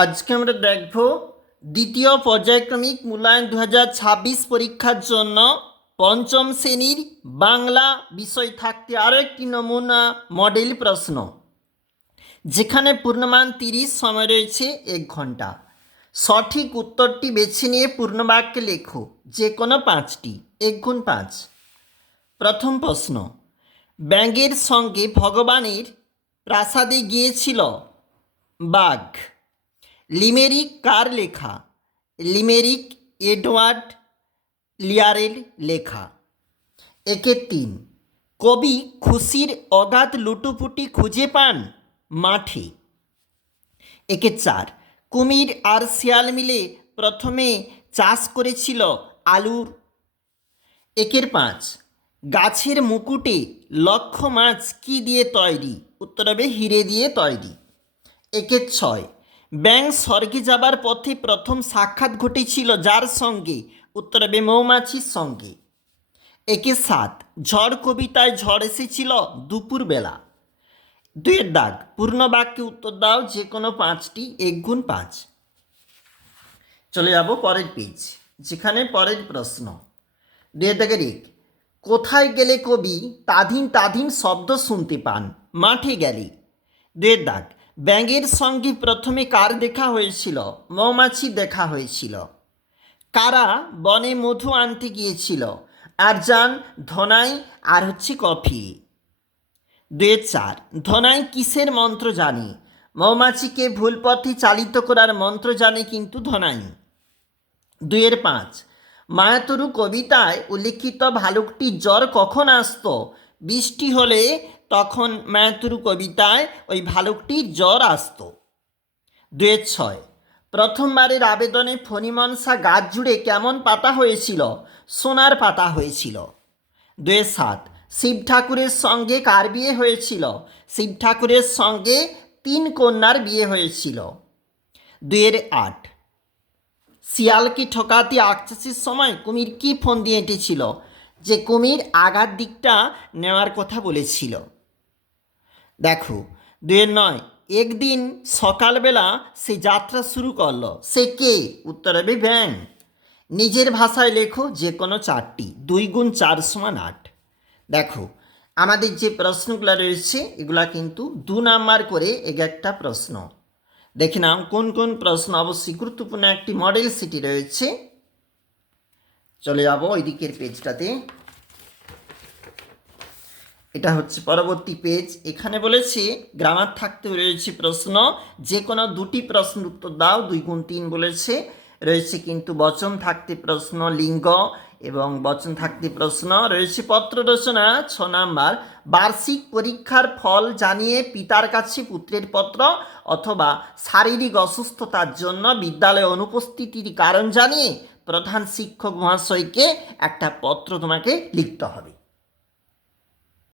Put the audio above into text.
আজকে আমরা দেখব দ্বিতীয় পর্যায়ক্রমিক মূল্যায়ন 2026 পরীক্ষার জন্য পঞ্চম শ্রেণীর বাংলা বিষয় থাকতে আরও একটি নমুনা মডেল প্রশ্ন, যেখানে পূর্ণমান 30, সময় রয়েছে 1 ঘন্টা। সঠিক উত্তরটি বেছে নিয়ে পূর্ণবাক্যে লেখো, যে কোনো 5টি। 1 গুণ 5। প্রথম প্রশ্ন, ব্যাঙের সঙ্গে ভগবানের প্রাসাদে গিয়েছিল বাঘ। লিমেরিক কার লেখা? লিমেরিক এডওয়ার্ড লিয়ারের লেখা। 3, কবি খুশির অগাধ লুটোপুটি খুঁজে পান মাঠে। 4, কুমির আর শিয়াল মিলে প্রথমে চাষ করেছিল আলুর। 5, গাছের মুকুটে লক্ষ মাছ কি দিয়ে তৈরি? উত্তর হবে হিরে দিয়ে তৈরি। 6, ব্যাঙ স্বর্গে যাবার পথে প্রথম সাক্ষাৎ ঘটেছিল যার সঙ্গে? উত্তর হবে মৌমাছির সঙ্গে। 7, ঝড় কবিতায় ঝড় এসেছিল দুপুরবেলা। 2 দাগ, পূর্ণ বাক্যে উত্তর দাও, যে কোনো 5টি। 1 গুণ 5। চলে যাব পরের পেজ, যেখানে পরের প্রশ্ন। 2 দাগের 1, কোথায় গেলে কবি তাধিন তাধিন শব্দ শুনতে পান? মাঠে গেলে। 2 দাগ, ব্যাঙের সঙ্গে প্রথমে কার দেখা হয়েছিল? মৌমাছি দেখা হয়েছিল। কারা বনে মধু আনতে গিয়েছিল? আরজান, ধনাই আর কফি। 4, ধনাই কিসের মন্ত্র জানে? মৌমাছিকে ভুল পথে চালিত করার মন্ত্র জানে কিন্তু ধনাই। 5, মায়াতরু কবিতায় উল্লিখিত ভালুকটির জ্বর কখন আসতো? বৃষ্টি হলে তখন মায়াতরু কবিতায় ওই ভালুকটির জ্বর আসতো। 6, প্রথমবারের আবেদনে ফণিমনসা গাছ জুড়ে কেমন পাতা হয়েছিল? সোনার পাতা হয়েছিল। 7, শিব ঠাকুরের সঙ্গে কার বিয়ে হয়েছিল? শিব ঠাকুরের সঙ্গে 3 কন্যার বিয়ে হয়েছিল। 8, শিয়ালকে ঠকাতে আখচাষের সময় কুমির কি ফোন দিয়ে এঁটেছিল? যে কুমির আগার দিকটা নেওয়ার কথা বলেছিল। দেখো 9, একদিন সকালবেলা সে যাত্রা শুরু করলো, সে কে? উত্তর হবে ব্যাঙ। নিজের ভাষায় লেখো, যে কোনো 4টি। 2 গুণ 4 সমান 8। দেখো আমাদের যে প্রশ্নগুলো রয়েছে এগুলা কিন্তু 2 নাম্বার করে একটা প্রশ্ন। দেখে নাও কোন কোন প্রশ্ন। অবশ্যই গুরুত্বপূর্ণ একটি মডেল সিটি রয়েছে। চলে যাব ওই দিকের পেজটাতে। এটা হচ্ছে পরবর্তী পেজ। এখানে বলেছে গ্রামার থাকতে রয়েছে প্রশ্ন, যে কোনো 2টি প্রশ্নের উত্তর দাও। 2 গুণ 3 বলেছে। রয়েছে কিন্তু বচন থাকতে প্রশ্ন, লিঙ্গ এবং বচন থাকতে প্রশ্ন রয়েছে। পত্র রচনা 6 নাম্বার, বার্ষিক পরীক্ষার ফল জানিয়ে পিতার কাছে পুত্রের পত্র, অথবা শারীরিক অসুস্থতার জন্য বিদ্যালয়ে অনুপস্থিতির কারণ জানিয়ে প্রধান শিক্ষক মহাশয়কে একটা পত্র তোমাকে লিখতে হবে।